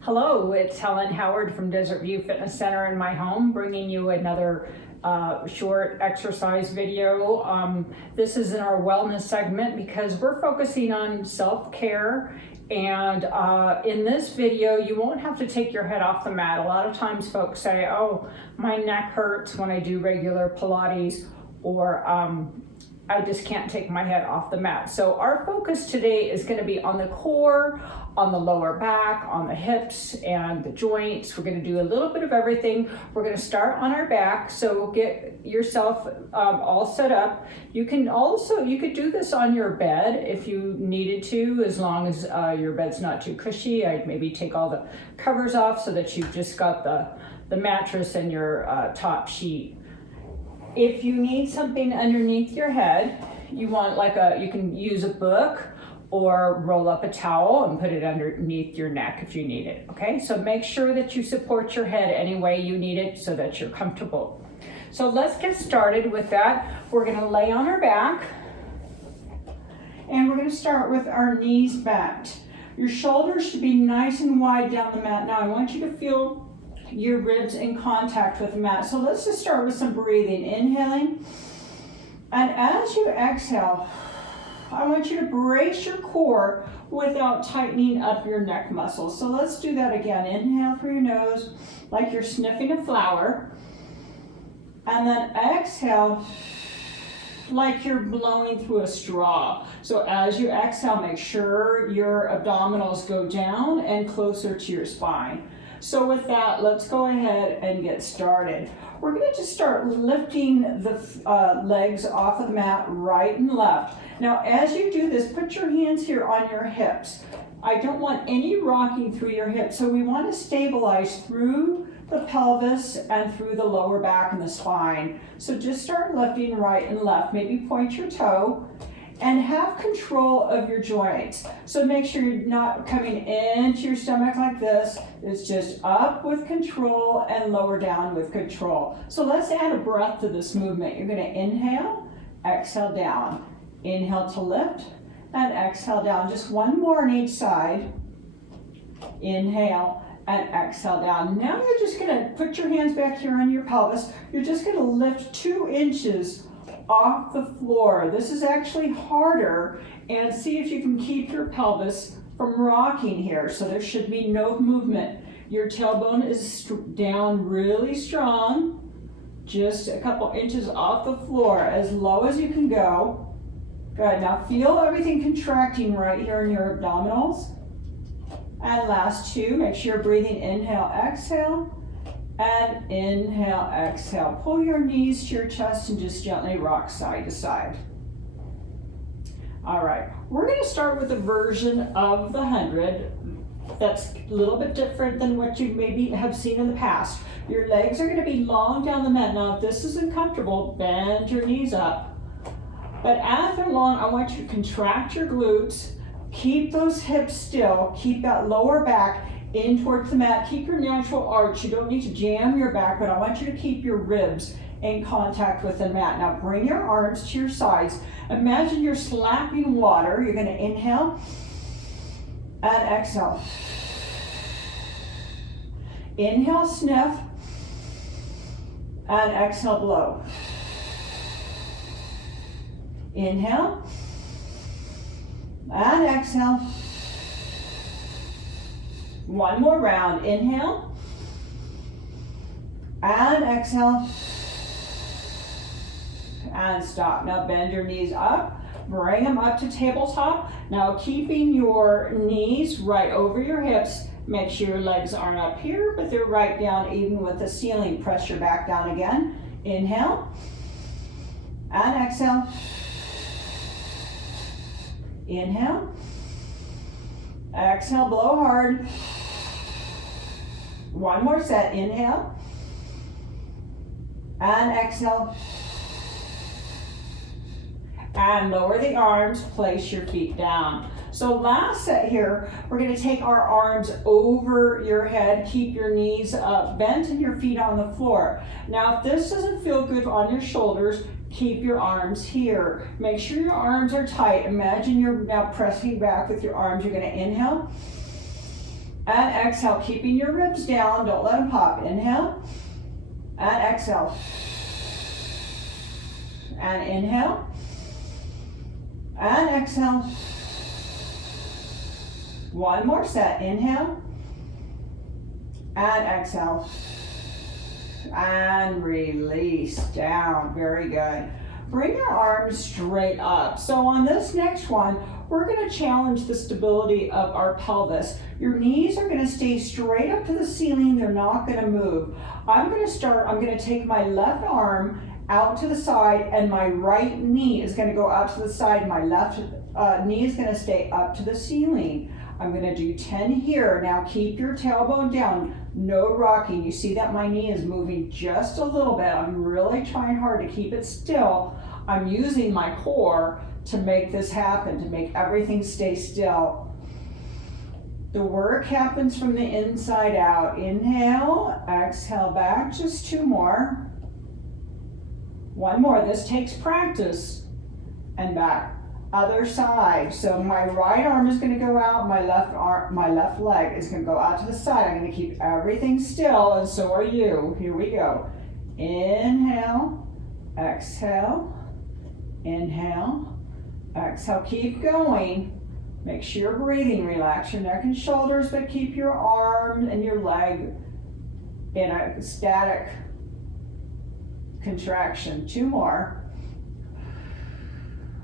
Hello, it's Helen Howard from Desert View Fitness Center in my home, bringing you another short exercise video. This is in our wellness segment because we're focusing on self-care, and in this video you won't have to take your head off the mat. A lot of times folks say, oh, my neck hurts when I do regular Pilates, or I just can't take my head off the mat. So our focus today is going to be on the core, on the lower back, on the hips and the joints. We're going to do a little bit of everything. We're going to start on our back, so get yourself all set up. You could do this on your bed if you needed to, as long as your bed's not too cushy. I'd maybe take all the covers off so that you've just got the mattress and your top sheet. If you need something underneath your head, you can use a book or roll up a towel and put it underneath your neck if you need it, okay? So make sure that you support your head any way you need it so that you're comfortable. So let's get started with that. We're gonna lay on our back, and we're gonna start with our knees bent. Your shoulders should be nice and wide down the mat. Now I want you to feel your ribs in contact with the mat. So let's just start with some breathing. Inhaling, and as you exhale, I want you to brace your core without tightening up your neck muscles. So let's do that again. Inhale through your nose like you're sniffing a flower, and then exhale like you're blowing through a straw. So as you exhale, make sure your abdominals go down and closer to your spine. So with that, let's go ahead and get started. We're going to just start lifting the legs off of the mat, right and left. Now, as you do this, put your hands here on your hips. I don't want any rocking through your hips, so we want to stabilize through the pelvis and through the lower back and the spine. So just start lifting right and left. Maybe point your toe and have control of your joints. So make sure you're not coming into your stomach like this. It's just up with control and lower down with control. So let's add a breath to this movement. You're gonna inhale, exhale down. Inhale to lift, and exhale down. Just one more on each side. Inhale and exhale down. Now you're just gonna put your hands back here on your pelvis. You're just gonna lift 2 inches off the floor. This is actually harder, and see if you can keep your pelvis from rocking here. So there should be no movement. Your tailbone is down really strong, just a couple inches off the floor, as low as you can go. Good, now feel everything contracting right here in your abdominals. And last 2, make sure you're breathing, inhale, exhale. And inhale, exhale. Pull your knees to your chest and just gently rock side to side. All right, we're going to start with a version of the 100 that's a little bit different than what you maybe have seen in the past. Your legs are going to be long down the mat. Now, if this isn't comfortable, bend your knees up. But as they're long, I want you to contract your glutes, keep those hips still, keep that lower back in towards the mat. Keep your natural arch. You don't need to jam your back, but I want you to keep your ribs in contact with the mat. Now bring your arms to your sides. Imagine you're slapping water. You're going to inhale and exhale. Inhale, sniff, and exhale, blow. Inhale and exhale. One more round. Inhale and exhale and stop. Now bend your knees up, bring them up to tabletop. Now keeping your knees right over your hips, make sure your legs aren't up here, but they're right down even with the ceiling. Press your back down again. Inhale and exhale. Inhale, exhale, blow hard. One more set. Inhale and exhale. And lower the arms, place your feet down. So last set here, we're going to take our arms over your head, keep your knees bent and your feet on the floor. Now if this doesn't feel good on your shoulders, keep your arms here. Make sure your arms are tight. Imagine you're now pressing back with your arms. You're going to inhale And exhale, keeping your ribs down. Don't let them pop. Inhale. And exhale. And inhale. And exhale. One more set. Inhale. And exhale. And release down. Very good. Bring your arms straight up. So on this next one, we're going to challenge the stability of our pelvis. Your knees are going to stay straight up to the ceiling. They're not going to move. I'm going to take my left arm out to the side and my right knee is going to go out to the side. My left knee is going to stay up to the ceiling. I'm going to do 10 here. Now keep your tailbone down. No rocking. You see that my knee is moving just a little bit. I'm really trying hard to keep it still. I'm using my core to make this happen, to make everything stay still. The work happens from the inside out. Inhale, exhale back, just 2 more. 1 more. This takes practice. And back. Other side. So my right arm is going to go out, my left leg is going to go out to the side. I'm going to keep everything still, and so are you. Here we go. Inhale, exhale, inhale, exhale. Keep going. Make sure you're breathing. Relax your neck and shoulders, but keep your arm and your leg in a static contraction. 2 more.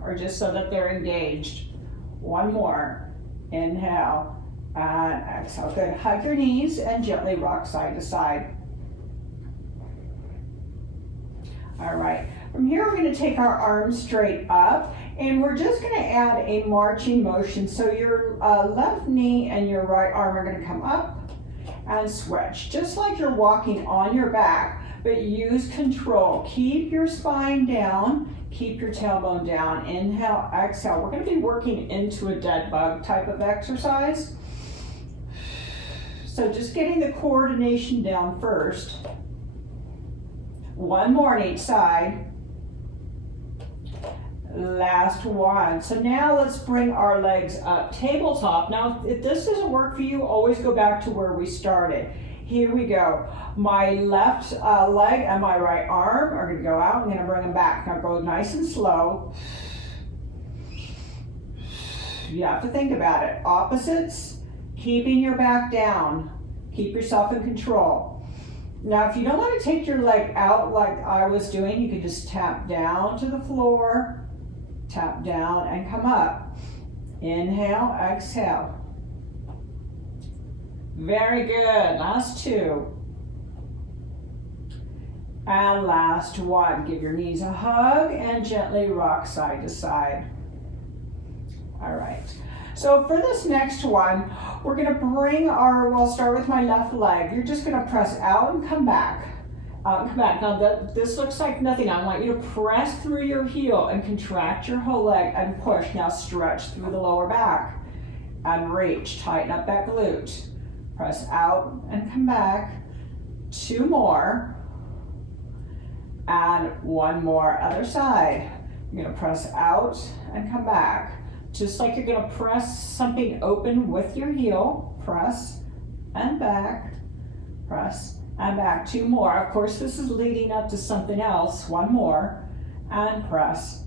Or just so that they're engaged. 1 more. Inhale and exhale. Good. Hug your knees and gently rock side to side. All right. From here, we're going to take our arms straight up and we're just going to add a marching motion. So your left knee and your right arm are going to come up and switch. Just like you're walking on your back, but use control. Keep your spine down. Keep your tailbone down. Inhale, exhale. We're going to be working into a dead bug type of exercise. So just getting the coordination down first. 1 more on each side. Last one. So now let's bring our legs up. Tabletop. Now, if this doesn't work for you, always go back to where we started. Here we go. My left leg and my right arm are going to go out. I'm going to bring them back. Now go nice and slow. You have to think about it. Opposites, keeping your back down. Keep yourself in control. Now, if you don't want to take your leg out like I was doing, you can just tap down to the floor, tap down and come up. Inhale, exhale. Very good. Last 2. And last 1. Give your knees a hug and gently rock side to side. All right. So for this next one, we're going to bring we'll start with my left leg. You're just going to press out and come back. Out and come back. Now this looks like nothing. I want you to press through your heel and contract your whole leg and push. Now stretch through the lower back and reach. Tighten up that glute. Press out and come back. 2 more. And 1 more, other side. You're going to press out and come back. Just like you're going to press something open with your heel. Press and back. Press and back. 2 more. Of course, this is leading up to something else. 1 more. And press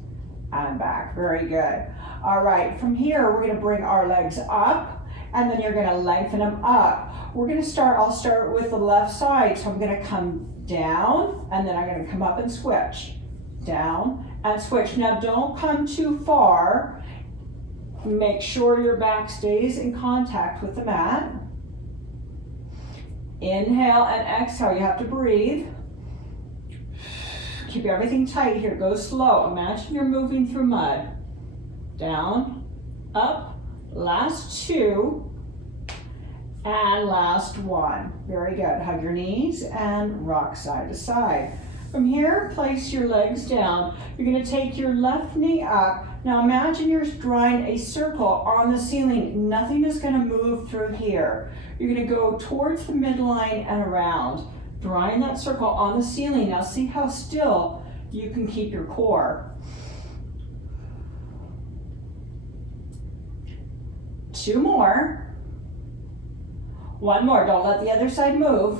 and back. Very good. All right, from here, we're going to bring our legs up. And then you're going to lengthen them up. I'll start with the left side. So I'm going to come down, and then I'm going to come up and switch. Down and switch. Now don't come too far. Make sure your back stays in contact with the mat. Inhale and exhale. You have to breathe. Keep everything tight here. Go slow. Imagine you're moving through mud. Down, up. Last 2, and last 1. Very good. Hug your knees and rock side to side. From here, place your legs down. You're going to take your left knee up. Now imagine you're drawing a circle on the ceiling. Nothing is going to move through here. You're going to go towards the midline and around, drawing that circle on the ceiling. Now see how still you can keep your core. 2 more. One more, don't let the other side move.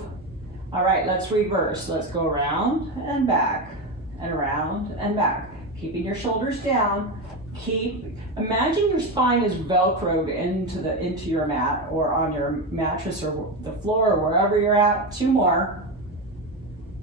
All right, let's reverse. Let's go around and back and around and back. Keeping your shoulders down. Imagine your spine is velcroed into your mat or on your mattress or the floor or wherever you're at. Two more.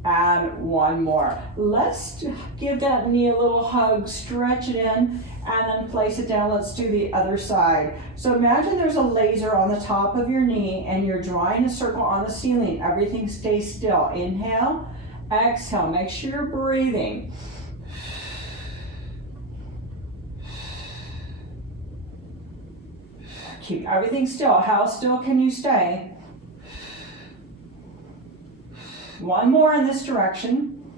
And one more. Let's give that knee a little hug, stretch it in, and then place it down. Let's do the other side. So imagine there's a laser on the top of your knee and you're drawing a circle on the ceiling. Everything stays still. Inhale, exhale. Make sure you're breathing. Keep everything still. How still can you stay? One more in this direction.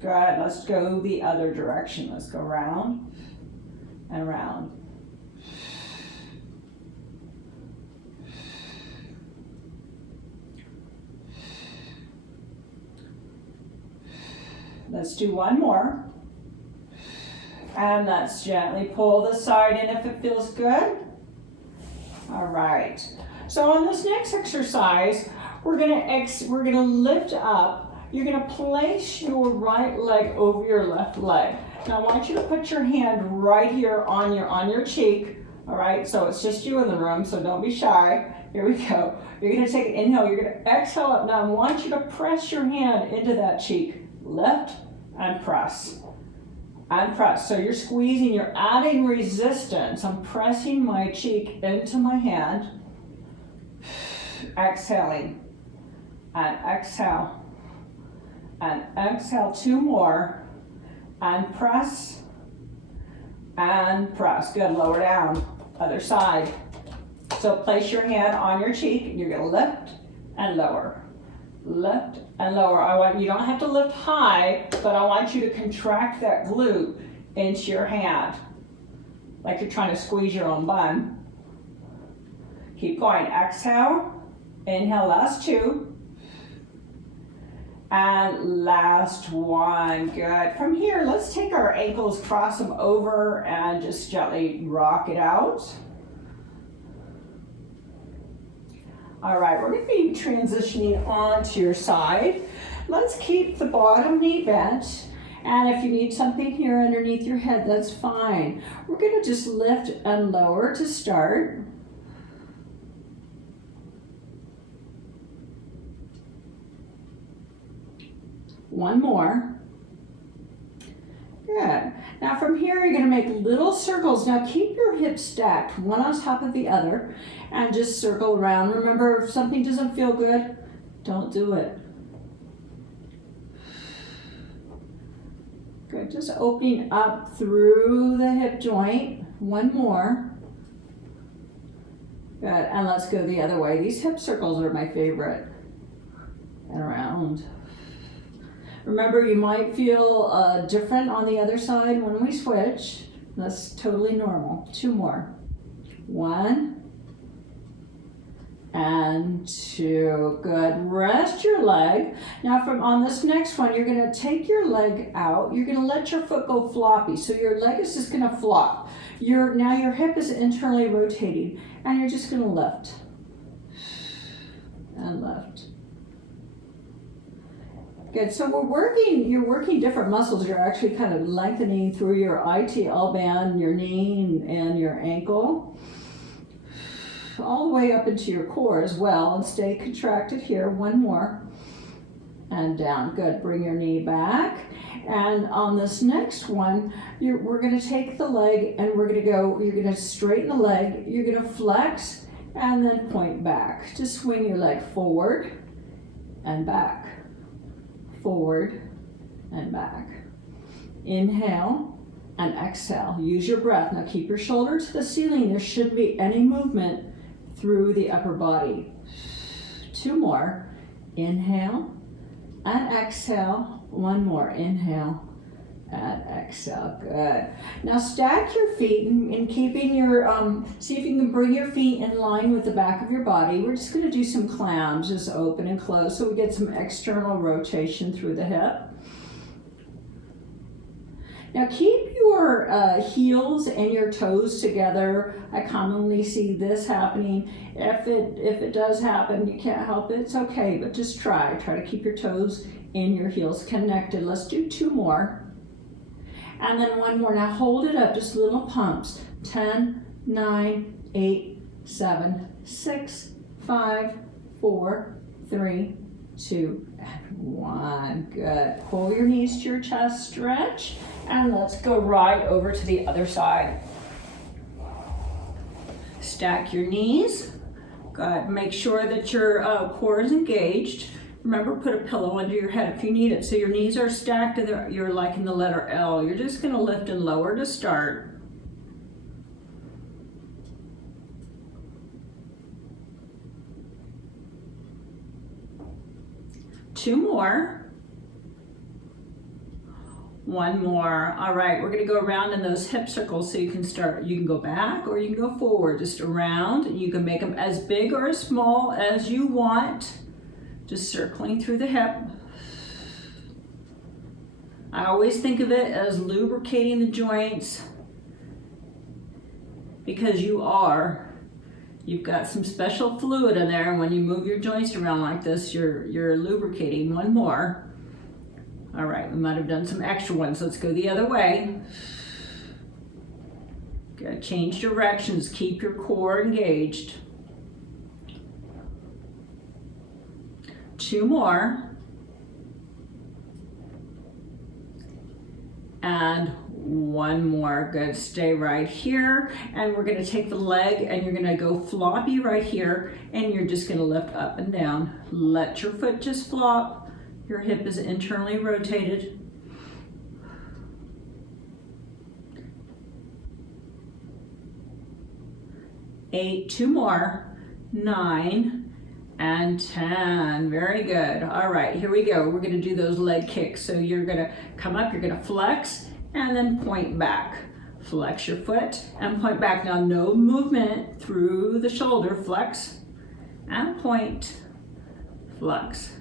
Good. Let's go the other direction. Let's go around and around. Let's do one more. And let's gently pull the side in if it feels good. All right. So on this next exercise, we're gonna lift up. You're gonna place your right leg over your left leg. Now I want you to put your hand right here on your cheek. All right. So it's just you in the room, so don't be shy. Here we go. You're gonna take an inhale. You're gonna exhale up. Now I want you to press your hand into that cheek. Lift and press. And press. So you're squeezing, you're adding resistance. I'm pressing my cheek into my hand. Exhaling. And exhale. And exhale. Two more. And press. And press. Good. Lower down. Other side. So place your hand on your cheek. And you're going to lift and lower. Lift and lower. You don't have to lift high, but I want you to contract that glute into your hand, like you're trying to squeeze your own bun. Keep going. Exhale. Inhale. Last two. And last one. Good. From here, let's take our ankles, cross them over, and just gently rock it out. All right, we're going to be transitioning onto your side. Let's keep the bottom knee bent. And if you need something here underneath your head, that's fine. We're going to just lift and lower to start. One more. Good. Now from here, you're going to make little circles. Now keep your hips stacked, one on top of the other, and just circle around. Remember, if something doesn't feel good, don't do it. Good. Just opening up through the hip joint. One more. Good. And let's go the other way. These hip circles are my favorite. And around. Remember, you might feel different on the other side when we switch. That's totally normal. Two more. One and two. Good. Rest your leg. Now on this next one, you're going to take your leg out. You're going to let your foot go floppy. So your leg is just going to flop. Now your hip is internally rotating, and you're just going to lift and lift. Good. So you're working different muscles. You're actually kind of lengthening through your ITL band, your knee, and your ankle. All the way up into your core as well. And stay contracted here. One more. And down. Good. Bring your knee back. And on this next one, we're going to take the leg and you're going to straighten the leg. You're going to flex and then point back. Just swing your leg forward and back. Forward and back. Inhale and exhale. Use your breath. Now keep your shoulder to the ceiling. There shouldn't be any movement through the upper body. Two more. Inhale and exhale. One more. Inhale and exhale. Good. Now stack your feet and keeping your, see if you can bring your feet in line with the back of your body. We're just going to do some clams, just open and close, so we get some external rotation through the hip. Now keep your heels and your toes together. I commonly see this happening. If it does happen, you can't help it, it's okay, but just try to keep your toes and your heels connected. Let's do 2 more. And then 1 more. Now hold it up, just little pumps. 10, 9, 8, 7, 6, 5, 4, 3, 2, and 1. Good. Pull your knees to your chest, stretch, and let's go right over to the other side. Stack your knees. Good. Make sure that your core is engaged. Remember, put a pillow under your head if you need it. So your knees are stacked and you're like in the letter L. You're just going to lift and lower to start. Two more. 1 more. All right, we're going to go around in those hip circles so you can go back or you can go forward, just around, and you can make them as big or as small as you want. Just circling through the hip. I always think of it as lubricating the joints because you've got some special fluid in there, and when you move your joints around like this, you're lubricating. 1 more. All right, we might have done some extra ones. Let's go the other way. Good. Change directions. Keep your core engaged. 2 more. And 1 more. Good. Stay right here. And we're going to take the leg and you're going to go floppy right here. And you're just going to lift up and down. Let your foot just flop. Your hip is internally rotated. 8, 2 more. 9. And 10. Very good. All right, here we go. We're going to do those leg kicks. So you're going to come up, you're going to flex, and then point back. Flex your foot and point back. Now, no movement through the shoulder. Flex and point. Flex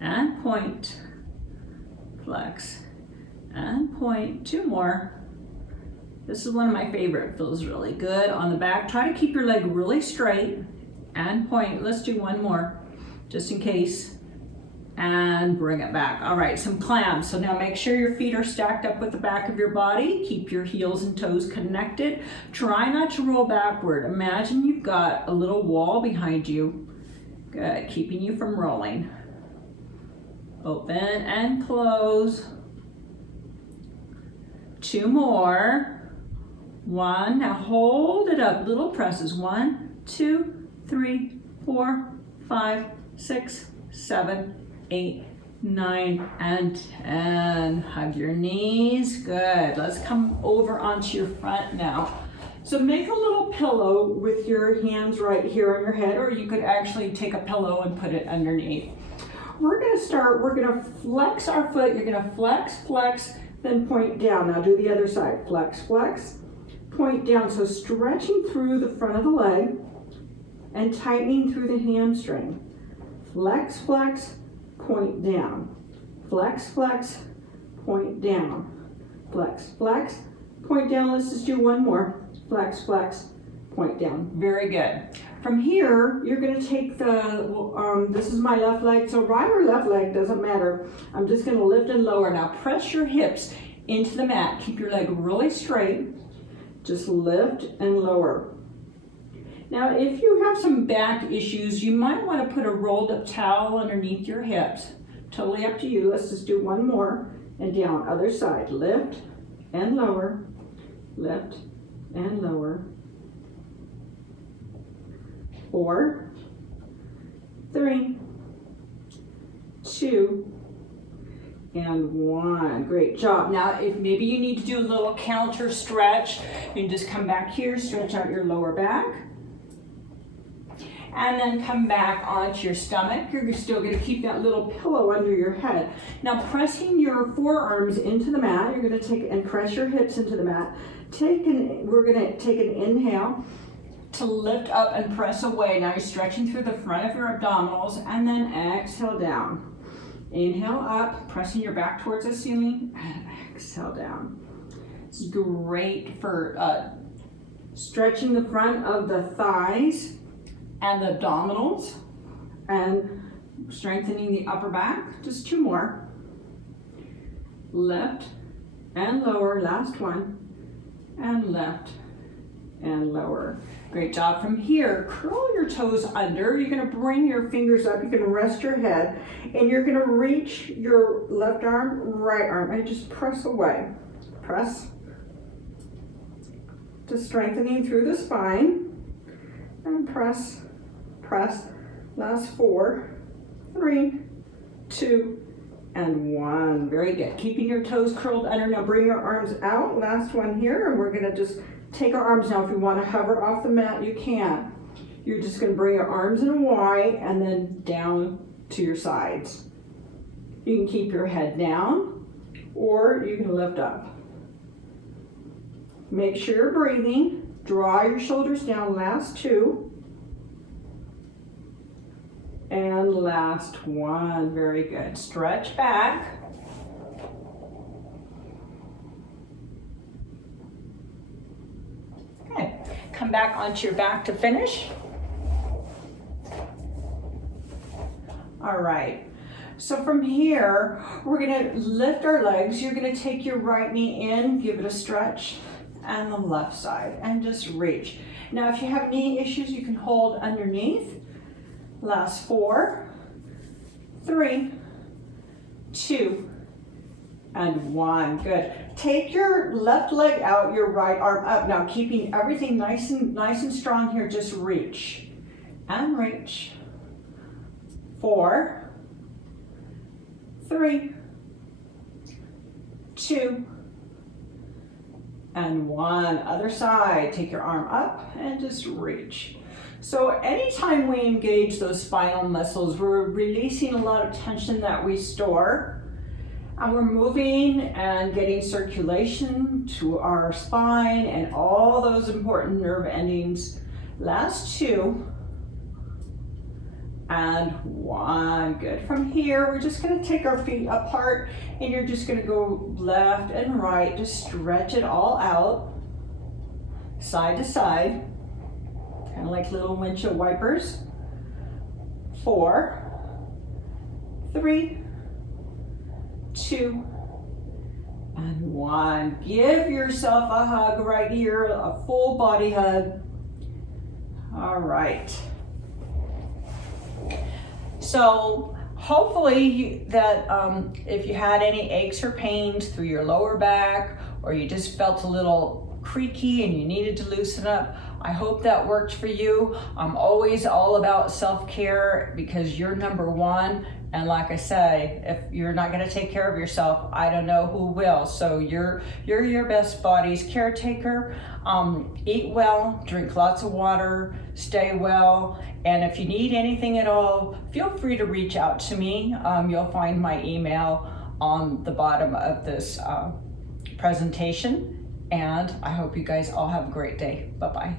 and point. Flex and point. 2 more. This is one of my favorite. It feels really good on the back. Try to keep your leg really straight. And point. Let's do 1 more, just in case. And bring it back. All right, some clams. So now make sure your feet are stacked up with the back of your body. Keep your heels and toes connected. Try not to roll backward. Imagine you've got a little wall behind you. Good, keeping you from rolling. Open and close. 2 more. 1. Now hold it up. Little presses. 1, 2, 3, 4, 5, 6, 7, 8, 9, and 10. Hug your knees. Good. Let's come over onto your front now. So make a little pillow with your hands right here on your head, or you could actually take a pillow and put it underneath. We're going to start, we're going to flex our foot. You're going to flex, flex, then point down. Now do the other side. Flex, flex, point down. So stretching through the front of the leg and tightening through the hamstring. Flex, flex, point down. Flex, flex, point down. Flex, flex, point down. Let's just do 1 more. Flex, flex, point down. Very good. From here, you're going to take this is my left leg, so right or left leg, doesn't matter. I'm just going to lift and lower. Now press your hips into the mat. Keep your leg really straight. Just lift and lower. Now, if you have some back issues, you might want to put a rolled up towel underneath your hips. Totally up to you. Let's just do 1 more and down. Other side. Lift and lower. Lift and lower. 4, 3, 2, and 1. Great job. Now, if maybe you need to do a little counter stretch, you can just come back here, stretch out your lower back. And then come back onto your stomach. You're still going to keep that little pillow under your head. Now pressing your forearms into the mat, you're going to take and press your hips into the mat. We're going to take an inhale to lift up and press away. Now you're stretching through the front of your abdominals, and then exhale down. Inhale up, pressing your back towards the ceiling, and exhale down. It's great for stretching the front of the thighs and the abdominals and strengthening the upper back. Just 2 more. Left and lower, last one, and left and lower. Great job. From here, curl your toes under. You're going to bring your fingers up. You can rest your head, and you're going to reach your left arm, right arm, and just press away. Press. Just strengthening through the spine, and press, press. Last 4, 3, 2, and 1. Very good. Keeping your toes curled under. Now bring your arms out. Last one here, and we're going to just take our arms now. If you want to hover off the mat, you can. You're just going to bring your arms in a Y and then down to your sides. You can keep your head down or you can lift up. Make sure you're breathing. Draw your shoulders down. Last 2. And last 1. Very good. Stretch back. Come back onto your back to finish. All right, so from here, we're gonna lift our legs. You're gonna take your right knee in, give it a stretch, and the left side, and just reach. Now, if you have knee issues, you can hold underneath. Last 4, 3, 2, and 1. Good. Take your left leg out, your right arm up. Now, keeping everything nice and strong here, just reach and reach. 4, 3, 2, and 1. Other side. Take your arm up and just reach. So anytime we engage those spinal muscles, we're releasing a lot of tension that we store. And we're moving and getting circulation to our spine and all those important nerve endings. Last 2 and 1. Good. From here, we're just going to take our feet apart and you're just going to go left and right. Just stretch it all out, side to side, kind of like little windshield wipers. 4, 3, 2, and 1. Give yourself a hug right here, a full body hug. All right. So hopefully if you had any aches or pains through your lower back, or you just felt a little creaky and you needed to loosen up, I hope that worked for you. I'm always all about self-care because you're number 1. And like I say, if you're not going to take care of yourself, I don't know who will. So you're your best body's caretaker. Eat well, drink lots of water, stay well. And if you need anything at all, feel free to reach out to me. You'll find my email on the bottom of this presentation. And I hope you guys all have a great day. Bye-bye.